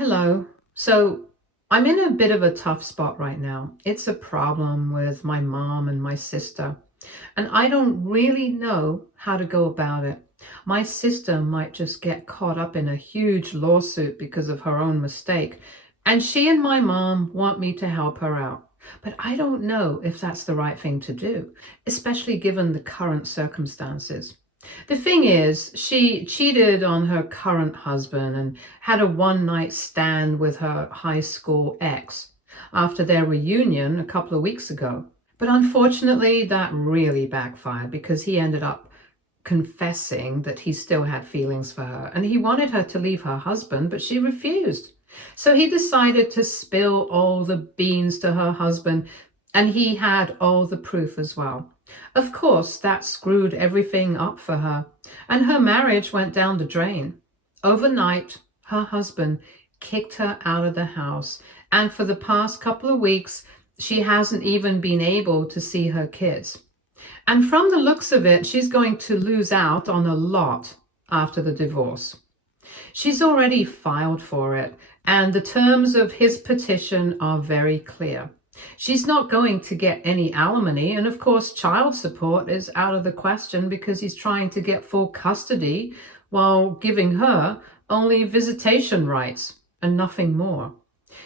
Hello. So I'm in a bit of a tough spot right now. It's a problem with my mom and my sister, and I don't really know how to go about it. My sister might just get caught up in a huge lawsuit because of her own mistake, and she and my mom want me to help her out. But I don't know if that's the right thing to do, especially given the current circumstances. The thing is, she cheated on her current husband and had a one night stand with her high school ex after their reunion a couple of weeks ago. But unfortunately, that really backfired because he ended up confessing that he still had feelings for her and he wanted her to leave her husband, but she refused. So he decided to spill all the beans to her husband, and he had all the proof as well. Of course, that screwed everything up for her, and her marriage went down the drain. Overnight, her husband kicked her out of the house, and for the past couple of weeks, she hasn't even been able to see her kids. And from the looks of it, she's going to lose out on a lot after the divorce. She's already filed for it, and the terms of his petition are very clear. She's not going to get any alimony, and of course, child support is out of the question because he's trying to get full custody while giving her only visitation rights and nothing more.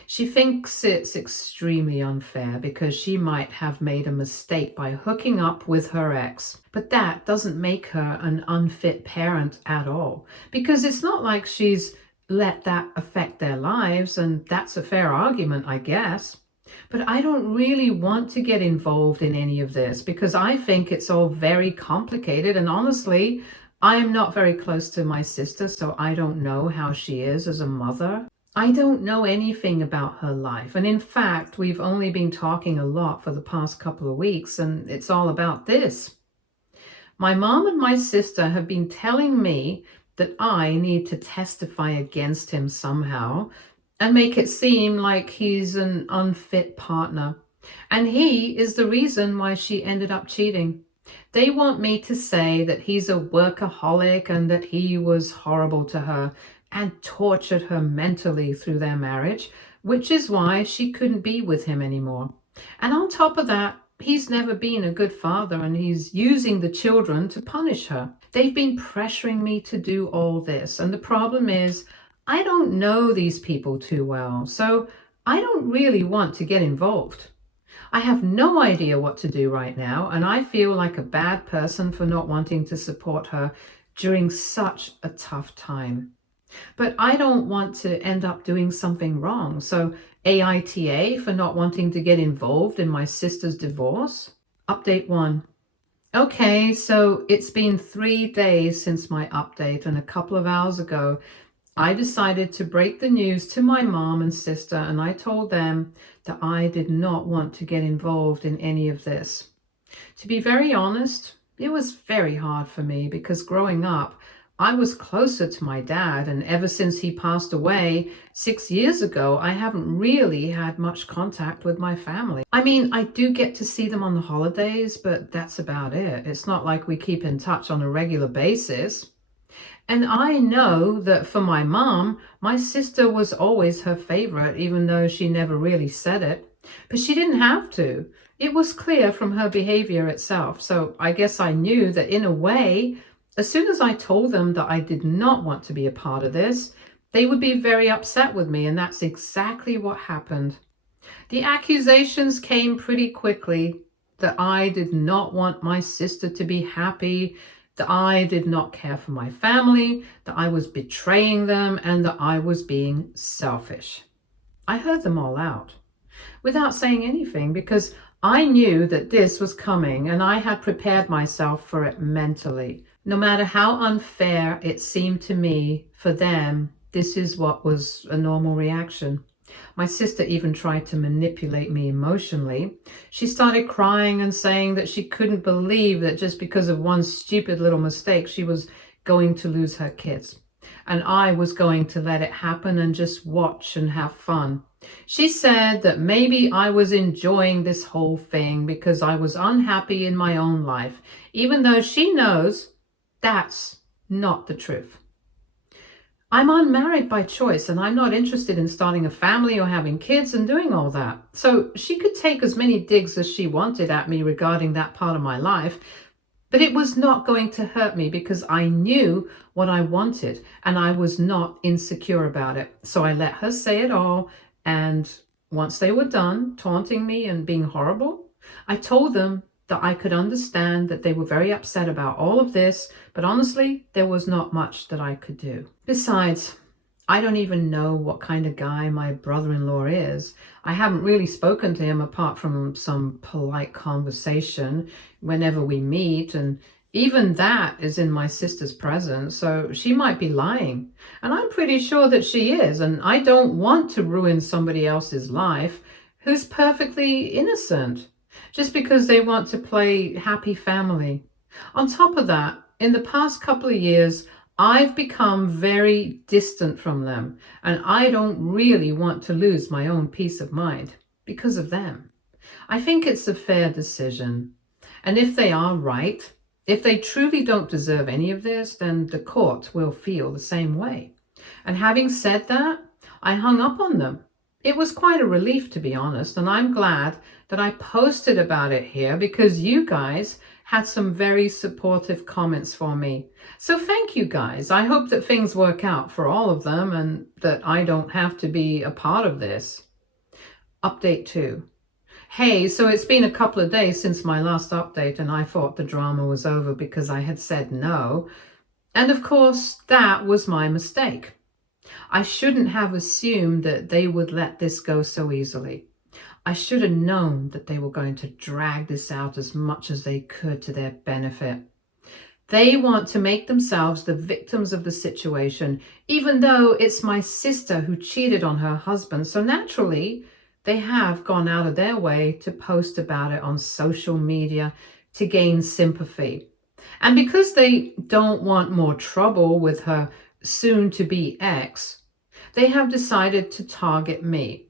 She thinks it's extremely unfair because she might have made a mistake by hooking up with her ex. But that doesn't make her an unfit parent at all, because it's not like she's let that affect their lives, and that's a fair argument, I guess. But I don't really want to get involved in any of this because I think it's all very complicated, and honestly, I am not very close to my sister, so I don't know how she is as a mother. I don't know anything about her life. And in fact, we've only been talking a lot for the past couple of weeks, and it's all about this. My mom and my sister have been telling me that I need to testify against him somehow and make it seem like he's an unfit partner. And he is the reason why she ended up cheating. They want me to say that he's a workaholic and that he was horrible to her and tortured her mentally through their marriage, which is why she couldn't be with him anymore. And on top of that, he's never been a good father and he's using the children to punish her. They've been pressuring me to do all this. And the problem is, I don't know these people too well, so I don't really want to get involved. I have no idea what to do right now, and I feel like a bad person for not wanting to support her during such a tough time. But I don't want to end up doing something wrong. So AITA for not wanting to get involved in my sister's divorce. Update 1. Okay, so it's been 3 days since my update, and a couple of hours ago, I decided to break the news to my mom and sister, and I told them that I did not want to get involved in any of this. To be very honest, it was very hard for me because growing up, I was closer to my dad, and ever since he passed away 6 years ago, I haven't really had much contact with my family. I mean, I do get to see them on the holidays, but that's about it. It's not like we keep in touch on a regular basis. And I know that for my mom, my sister was always her favorite, even though she never really said it. But she didn't have to. It was clear from her behavior itself. So I guess I knew that in a way, as soon as I told them that I did not want to be a part of this, they would be very upset with me, and that's exactly what happened. The accusations came pretty quickly that I did not want my sister to be happy, that I did not care for my family, that I was betraying them, and that I was being selfish. I heard them all out without saying anything because I knew that this was coming and I had prepared myself for it mentally. No matter how unfair it seemed to me, for them, this is what was a normal reaction. My sister even tried to manipulate me emotionally. She started crying and saying that she couldn't believe that just because of one stupid little mistake, she was going to lose her kids. And I was going to let it happen and just watch and have fun. She said that maybe I was enjoying this whole thing because I was unhappy in my own life, even though she knows that's not the truth. I'm unmarried by choice and I'm not interested in starting a family or having kids and doing all that. So she could take as many digs as she wanted at me regarding that part of my life, but it was not going to hurt me because I knew what I wanted and I was not insecure about it. So I let her say it all. And once they were done taunting me and being horrible, I told them that I could understand that they were very upset about all of this, but honestly, there was not much that I could do. Besides, I don't even know what kind of guy my brother-in-law is. I haven't really spoken to him apart from some polite conversation whenever we meet, and even that is in my sister's presence, so she might be lying. And I'm pretty sure that she is, and I don't want to ruin somebody else's life who's perfectly innocent just because they want to play happy family. On top of that, in the past couple of years, I've become very distant from them, and I don't really want to lose my own peace of mind because of them. I think it's a fair decision. And if they are right, if they truly don't deserve any of this, then the court will feel the same way. And having said that, I hung up on them. It was quite a relief, to be honest, and I'm glad that I posted about it here because you guys had some very supportive comments for me. So thank you guys. I hope that things work out for all of them and that I don't have to be a part of this. Update 2. Hey, so it's been a couple of days since my last update and I thought the drama was over because I had said no. And of course, that was my mistake. I shouldn't have assumed that they would let this go so easily. I should have known that they were going to drag this out as much as they could to their benefit. They want to make themselves the victims of the situation, even though it's my sister who cheated on her husband. So naturally, they have gone out of their way to post about it on social media to gain sympathy. And because they don't want more trouble with her soon-to-be ex, they have decided to target me.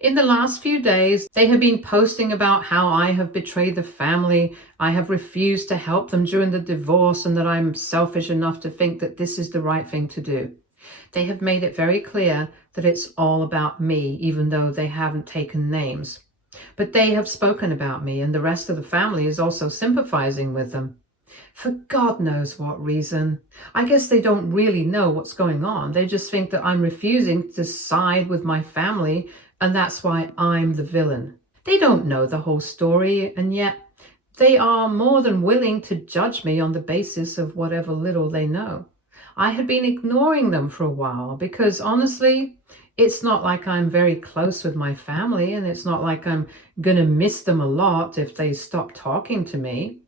In the last few days, they have been posting about how I have betrayed the family, I have refused to help them during the divorce, and that I'm selfish enough to think that this is the right thing to do. They have made it very clear that it's all about me, even though they haven't taken names. But they have spoken about me, and the rest of the family is also sympathizing with them. For God knows what reason. I guess they don't really know what's going on. They just think that I'm refusing to side with my family, and that's why I'm the villain. They don't know the whole story, and yet they are more than willing to judge me on the basis of whatever little they know. I had been ignoring them for a while because honestly, it's not like I'm very close with my family, and it's not like I'm gonna miss them a lot if they stop talking to me.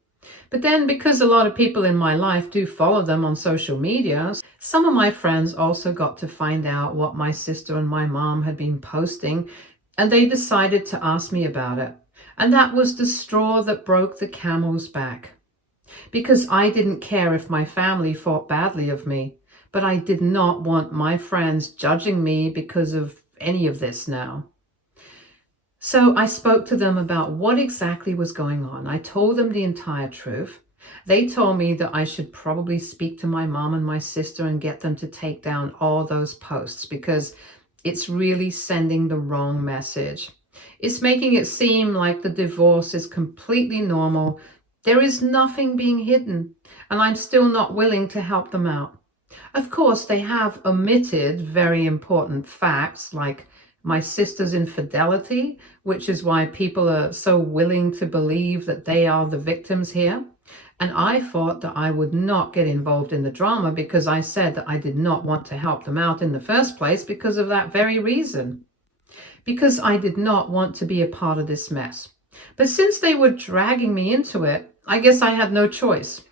But then because a lot of people in my life do follow them on social media, some of my friends also got to find out what my sister and my mom had been posting, and they decided to ask me about it. And that was the straw that broke the camel's back. Because I didn't care if my family thought badly of me, but I did not want my friends judging me because of any of this now. So I spoke to them about what exactly was going on. I told them the entire truth. They told me that I should probably speak to my mom and my sister and get them to take down all those posts because it's really sending the wrong message. It's making it seem like the divorce is completely normal. There is nothing being hidden, and I'm still not willing to help them out. Of course, they have omitted very important facts like my sister's infidelity, which is why people are so willing to believe that they are the victims here. And I thought that I would not get involved in the drama because I said that I did not want to help them out in the first place because of that very reason. Because I did not want to be a part of this mess. But since they were dragging me into it, I guess I had no choice.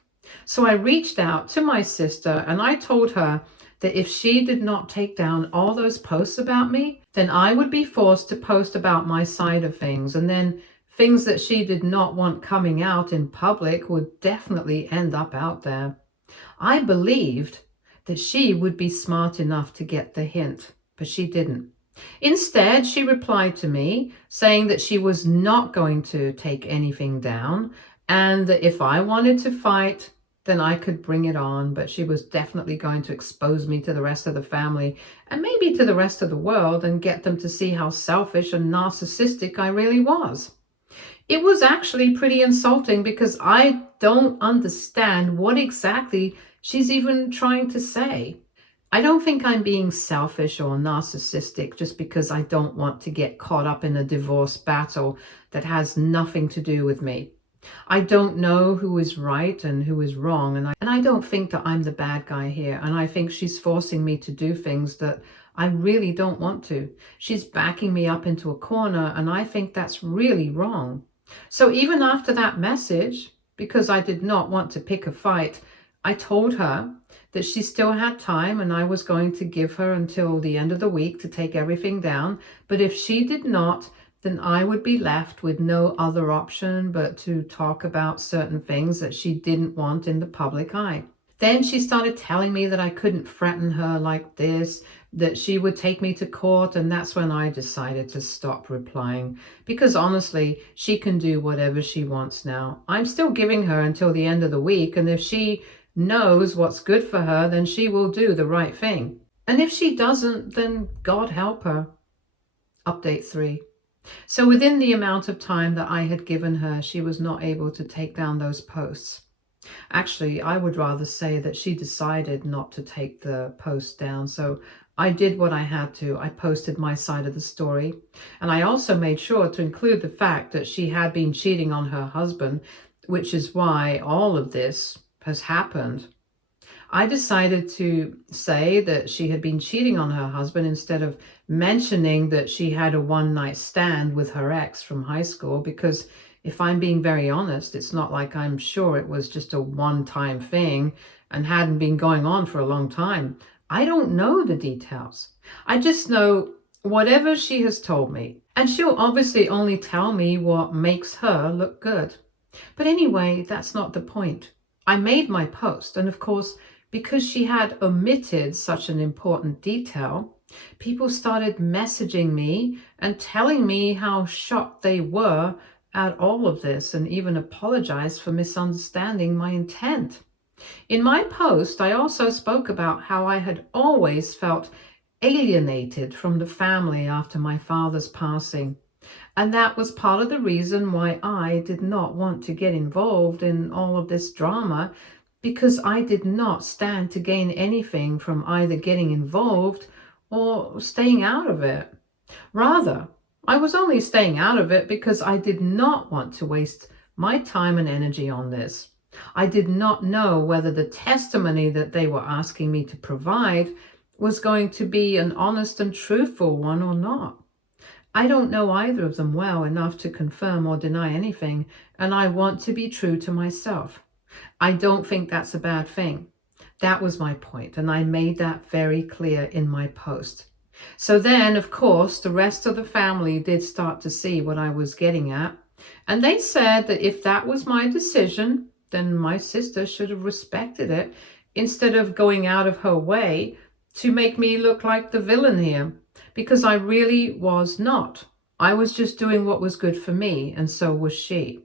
So I reached out to my sister and I told her that if she did not take down all those posts about me, then I would be forced to post about my side of things. And then things that she did not want coming out in public would definitely end up out there. I believed that she would be smart enough to get the hint, but she didn't. Instead, she replied to me saying that she was not going to take anything down and that if I wanted to fight, then I could bring it on. But she was definitely going to expose me to the rest of the family and maybe to the rest of the world and get them to see how selfish and narcissistic I really was. It was actually pretty insulting because I don't understand what exactly she's even trying to say. I don't think I'm being selfish or narcissistic just because I don't want to get caught up in a divorce battle that has nothing to do with me. I don't know who is right and who is wrong, and I don't think that I'm the bad guy here, and I think she's forcing me to do things that I really don't want to. She's backing me up into a corner, and I think that's really wrong. So even after that message, because I did not want to pick a fight, I told her that she still had time and I was going to give her until the end of the week to take everything down. But if she did not, then I would be left with no other option but to talk about certain things that she didn't want in the public eye. Then she started telling me that I couldn't threaten her like this, that she would take me to court, and that's when I decided to stop replying. Because honestly, she can do whatever she wants now. I'm still giving her until the end of the week, and if she knows what's good for her, then she will do the right thing. And if she doesn't, then God help her. Update 3. So within the amount of time that I had given her, she was not able to take down those posts. Actually, I would rather say that she decided not to take the post down. So I did what I had to. I posted my side of the story. And I also made sure to include the fact that she had been cheating on her husband, which is why all of this has happened. I decided to say that she had been cheating on her husband instead of mentioning that she had a one-night stand with her ex from high school, because if I'm being very honest, it's not like I'm sure it was just a one-time thing and hadn't been going on for a long time. I don't know the details. I just know whatever she has told me. And she'll obviously only tell me what makes her look good. But anyway, that's not the point. I made my post, and of course, because she had omitted such an important detail, people started messaging me and telling me how shocked they were at all of this and even apologized for misunderstanding my intent. In my post, I also spoke about how I had always felt alienated from the family after my father's passing. And that was part of the reason why I did not want to get involved in all of this drama, because I did not stand to gain anything from either getting involved or staying out of it. Rather, I was only staying out of it because I did not want to waste my time and energy on this. I did not know whether the testimony that they were asking me to provide was going to be an honest and truthful one or not. I don't know either of them well enough to confirm or deny anything, and I want to be true to myself. I don't think that's a bad thing. That was my point, and I made that very clear in my post. So then, of course, the rest of the family did start to see what I was getting at, and they said that if that was my decision, then my sister should have respected it instead of going out of her way to make me look like the villain here, because I really was not. I was just doing what was good for me, and so was she.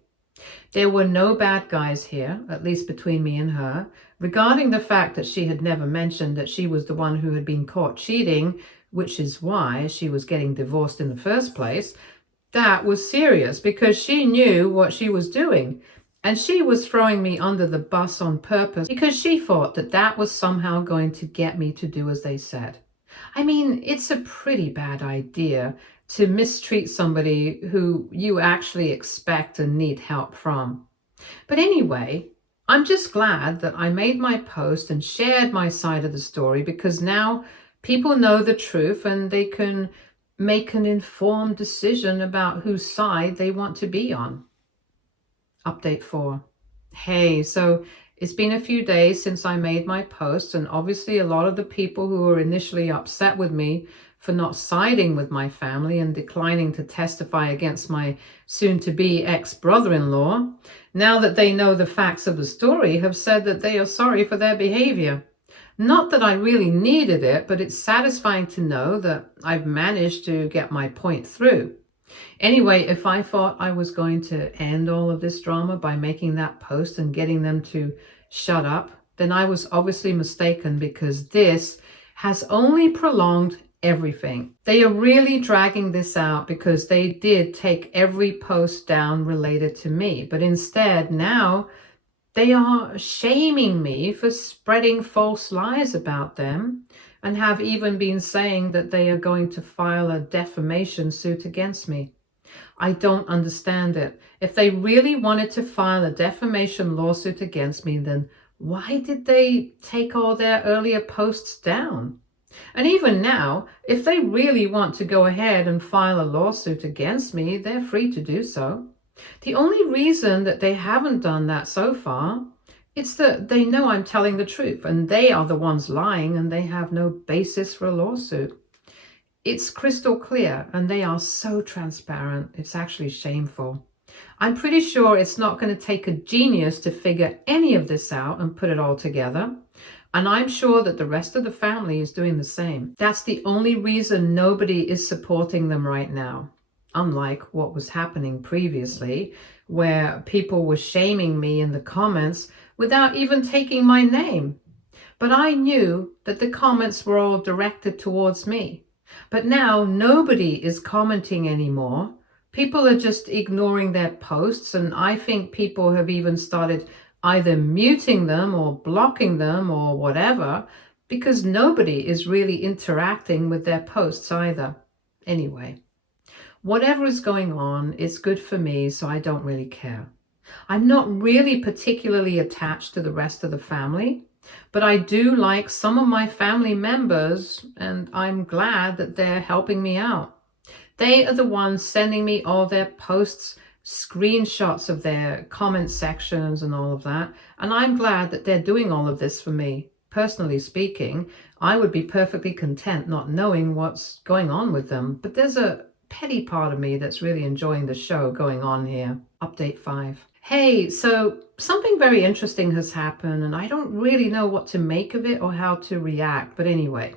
There were no bad guys here, at least between me and her. Regarding the fact that she had never mentioned that she was the one who had been caught cheating, which is why she was getting divorced in the first place, that was serious because she knew what she was doing. And she was throwing me under the bus on purpose because she thought that that was somehow going to get me to do as they said. I mean, it's a pretty bad idea to mistreat somebody who you actually expect and need help from. But anyway, I'm just glad that I made my post and shared my side of the story, because now people know the truth and they can make an informed decision about whose side they want to be on. Update 4. Hey, so it's been a few days since I made my post, and obviously a lot of the people who were initially upset with me for not siding with my family and declining to testify against my soon-to-be ex-brother-in-law, now that they know the facts of the story, have said that they are sorry for their behavior. Not that I really needed it, but it's satisfying to know that I've managed to get my point through. Anyway, if I thought I was going to end all of this drama by making that post and getting them to shut up, then I was obviously mistaken, because this has only prolonged everything. They are really dragging this out because they did take every post down related to me, but instead now they are shaming me for spreading false lies about them, and have even been saying that they are going to file a defamation suit against me. I don't understand it. If they really wanted to file a defamation lawsuit against me, then why did they take all their earlier posts down? And even now, if they really want to go ahead and file a lawsuit against me, they're free to do so. The only reason that they haven't done that so far is that they know I'm telling the truth, and they are the ones lying, and they have no basis for a lawsuit. It's crystal clear, and they are so transparent. It's actually shameful. I'm pretty sure it's not going to take a genius to figure any of this out and put it all together. And I'm sure that the rest of the family is doing the same. That's the only reason nobody is supporting them right now. Unlike what was happening previously, where people were shaming me in the comments without even taking my name. But I knew that the comments were all directed towards me. But now nobody is commenting anymore. People are just ignoring their posts, and I think people have even started either muting them or blocking them or whatever, because nobody is really interacting with their posts either. Anyway, whatever is going on, it's good for me, so I don't really care. I'm not really particularly attached to the rest of the family, but I do like some of my family members, and I'm glad that they're helping me out. They are the ones sending me all their posts, screenshots of their comment sections and all of that, and I'm glad that they're doing all of this for me. Personally speaking, I would be perfectly content not knowing what's going on with them, but there's a petty part of me that's really enjoying the show going on here. Update 5. Hey, so something very interesting has happened, and I don't really know what to make of it or how to react, but anyway,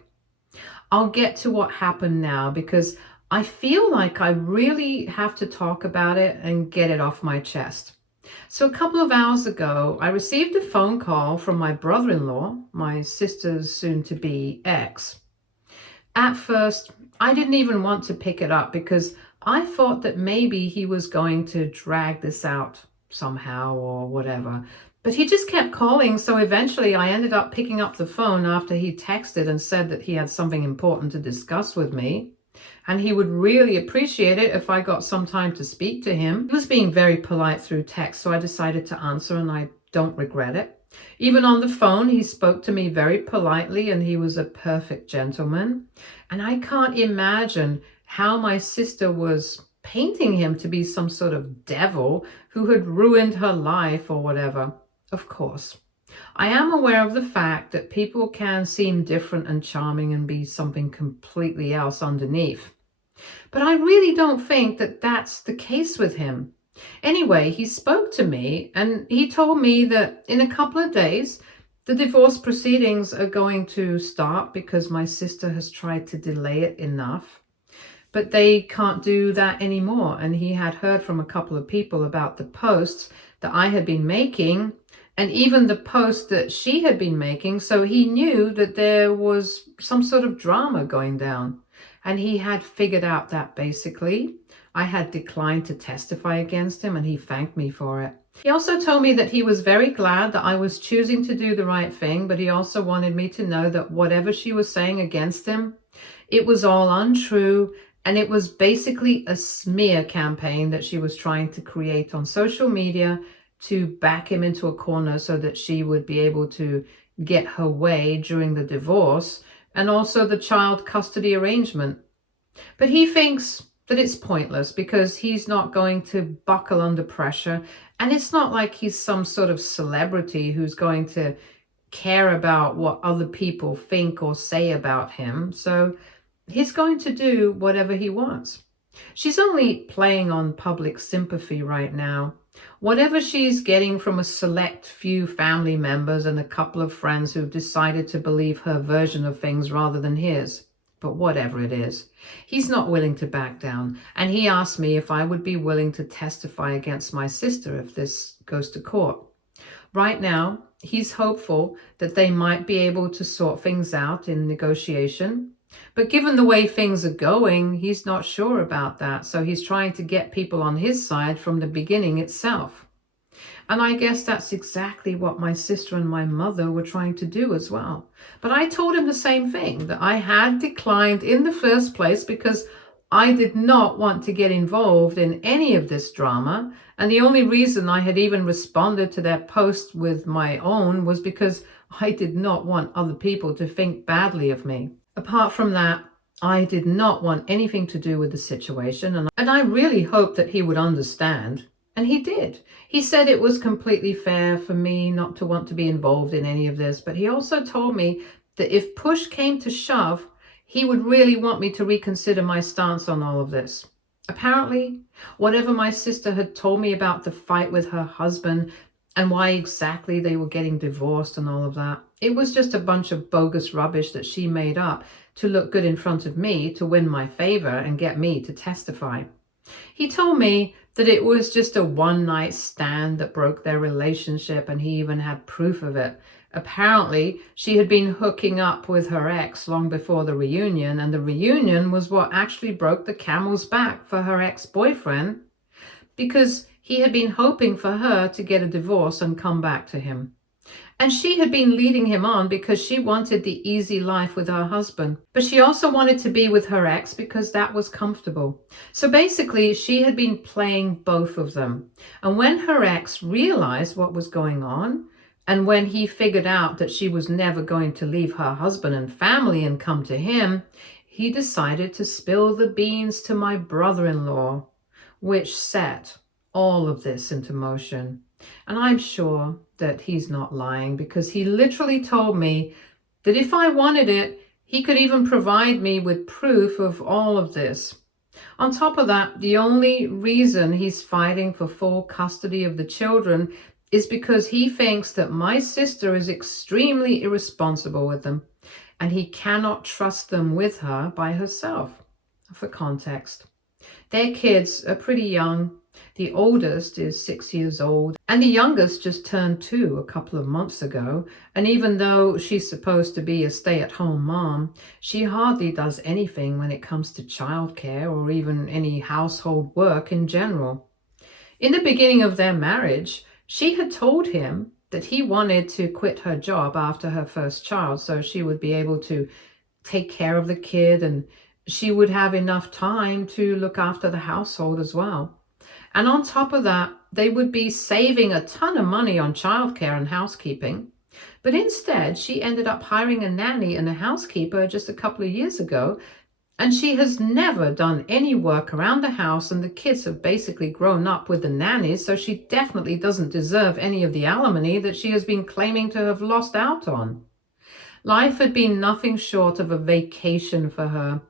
I'll get to what happened now, because I feel like I really have to talk about it and get it off my chest. So a couple of hours ago, I received a phone call from my brother-in-law, my sister's soon-to-be ex. At first, I didn't even want to pick it up because I thought that maybe he was going to drag this out somehow or whatever. But he just kept calling, so eventually I ended up picking up the phone after he texted and said that he had something important to discuss with me, and he would really appreciate it if I got some time to speak to him. He was being very polite through text, so I decided to answer, and I don't regret it. Even on the phone, he spoke to me very politely, and he was a perfect gentleman. And I can't imagine how my sister was painting him to be some sort of devil who had ruined her life or whatever. Of course, I am aware of the fact that people can seem different and charming and be something completely else underneath. But I really don't think that that's the case with him. Anyway, he spoke to me and he told me that in a couple of days, the divorce proceedings are going to start because my sister has tried to delay it enough. But they can't do that anymore. And he had heard from a couple of people about the posts that I had been making, and even the post that she had been making. So he knew that there was some sort of drama going down. And he had figured out that basically I had declined to testify against him, and he thanked me for it. He also told me that he was very glad that I was choosing to do the right thing, but he also wanted me to know that whatever she was saying against him, it was all untrue, and it was basically a smear campaign that she was trying to create on social media to back him into a corner so that she would be able to get her way during the divorce and also the child custody arrangement. But he thinks that it's pointless because he's not going to buckle under pressure, and it's not like he's some sort of celebrity who's going to care about what other people think or say about him. So he's going to do whatever he wants. She's only playing on public sympathy right now. Whatever she's getting from a select few family members and a couple of friends who've decided to believe her version of things rather than his. But whatever it is, he's not willing to back down. And he asked me if I would be willing to testify against my sister if this goes to court. Right now, He's hopeful that they might be able to sort things out in negotiation. But given the way things are going, he's not sure about that. So he's trying to get people on his side from the beginning itself. And I guess that's exactly what my sister and my mother were trying to do as well. But I told him the same thing, that I had declined in the first place because I did not want to get involved in any of this drama. And the only reason I had even responded to their post with my own was because I did not want other people to think badly of me. Apart from that, I did not want anything to do with the situation, and I really hoped that he would understand. And he did. He said it was completely fair for me not to want to be involved in any of this, but he also told me that if push came to shove, he would really want me to reconsider my stance on all of this. Apparently, whatever my sister had told me about the fight with her husband and why exactly they were getting divorced and all of that, it was just a bunch of bogus rubbish that she made up to look good in front of me, to win my favor and get me to testify. He told me that it was just a one-night stand that broke their relationship, and he even had proof of it. Apparently, she had been hooking up with her ex long before the reunion, and the reunion was what actually broke the camel's back for her ex-boyfriend, because he had been hoping for her to get a divorce and come back to him. And she had been leading him on because she wanted the easy life with her husband. But she also wanted to be with her ex because that was comfortable. So basically, she had been playing both of them. And when her ex realized what was going on, and when he figured out that she was never going to leave her husband and family and come to him, he decided to spill the beans to my brother-in-law, which set all of this into motion. And I'm sure that he's not lying, because he literally told me that if I wanted it, he could even provide me with proof of all of this. On top of that, the only reason he's fighting for full custody of the children is because he thinks that my sister is extremely irresponsible with them, and he cannot trust them with her by herself. For context, their kids are pretty young. The oldest is 6 years old, and the youngest just turned 2 a couple of months ago. And even though she's supposed to be a stay-at-home mom, she hardly does anything when it comes to childcare or even any household work in general. In the beginning of their marriage, she had told him that he wanted to quit her job after her first child so she would be able to take care of the kid, and she would have enough time to look after the household as well. And on top of that, they would be saving a ton of money on childcare and housekeeping. But instead, she ended up hiring a nanny and a housekeeper just a couple of years ago, and she has never done any work around the house, and the kids have basically grown up with the nannies, so she definitely doesn't deserve any of the alimony that she has been claiming to have lost out on. Life had been nothing short of a vacation for her,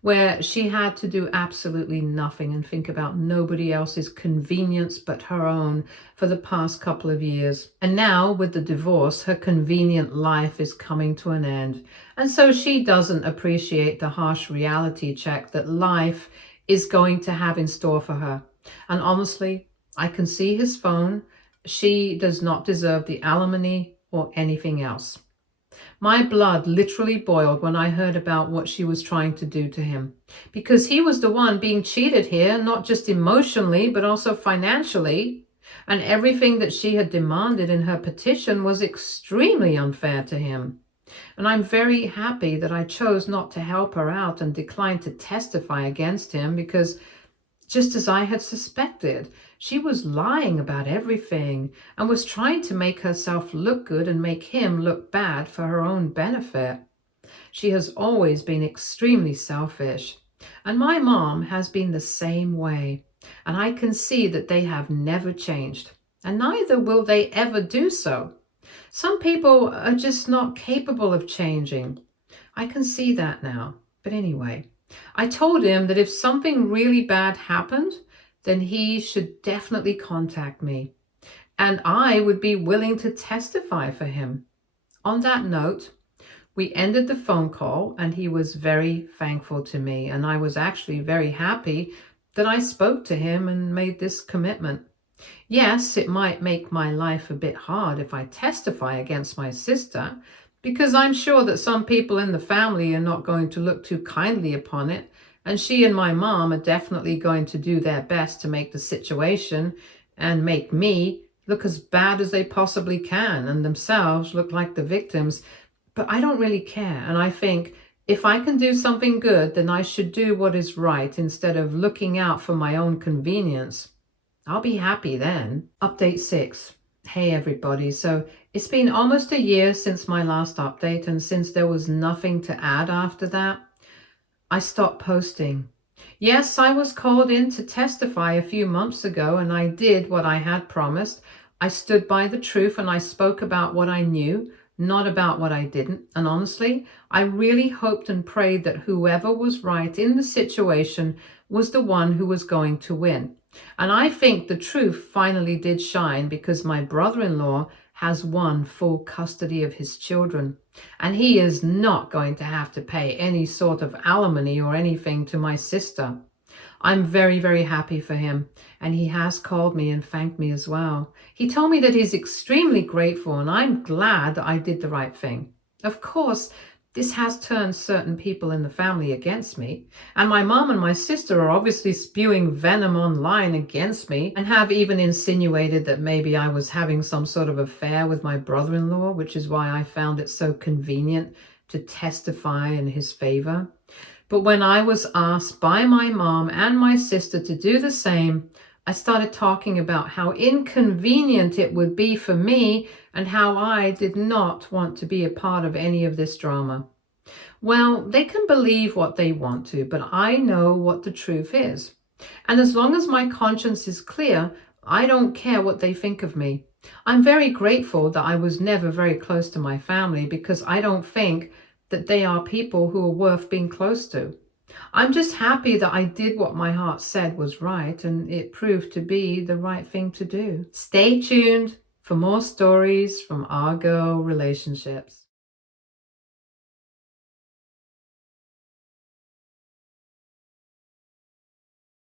where she had to do absolutely nothing and think about nobody else's convenience but her own for the past couple of years. And now, with the divorce, her convenient life is coming to an end. And so she doesn't appreciate the harsh reality check that life is going to have in store for her. And honestly, I can see his phone. She does not deserve the alimony or anything else. My blood literally boiled when I heard about what she was trying to do to him, because he was the one being cheated here, not just emotionally, but also financially. And everything that she had demanded in her petition was extremely unfair to him. And I'm very happy that I chose not to help her out and declined to testify against him, because just as I had suspected, she was lying about everything and was trying to make herself look good and make him look bad for her own benefit. She has always been extremely selfish, and my mom has been the same way, and I can see that they have never changed, and neither will they ever do so. Some people are just not capable of changing. I can see that now. But anyway, I told him that if something really bad happened, then he should definitely contact me, and I would be willing to testify for him. On that note, we ended the phone call, and he was very thankful to me, and I was actually very happy that I spoke to him and made this commitment. Yes, it might make my life a bit hard if I testify against my sister, because I'm sure that some people in the family are not going to look too kindly upon it, and she and my mom are definitely going to do their best to make the situation and make me look as bad as they possibly can and themselves look like the victims. But I don't really care, and I think if I can do something good, then I should do what is right instead of looking out for my own convenience. I'll be happy then. Update 6. Hey everybody. So it's been almost a year since my last update, and since there was nothing to add after that, I stopped posting. Yes, I was called in to testify a few months ago, and I did what I had promised. I stood by the truth and I spoke about what I knew, not about what I didn't. And honestly, I really hoped and prayed that whoever was right in the situation was the one who was going to win. And I think the truth finally did shine because my brother-in-law has won full custody of his children, and he is not going to have to pay any sort of alimony or anything to my sister. I'm very, very happy for him, and he has called me and thanked me as well. He told me that he's extremely grateful, and I'm glad that I did the right thing. Of course, this has turned certain people in the family against me, and my mom and my sister are obviously spewing venom online against me and have even insinuated that maybe I was having some sort of affair with my brother-in-law, which is why I found it so convenient to testify in his favor. But when I was asked by my mom and my sister to do the same, I started talking about how inconvenient it would be for me and how I did not want to be a part of any of this drama. Well, they can believe what they want to, but I know what the truth is. And as long as my conscience is clear, I don't care what they think of me. I'm very grateful that I was never very close to my family because I don't think that they are people who are worth being close to. I'm just happy that I did what my heart said was right, and it proved to be the right thing to do. Stay tuned for more stories from our girl relationships.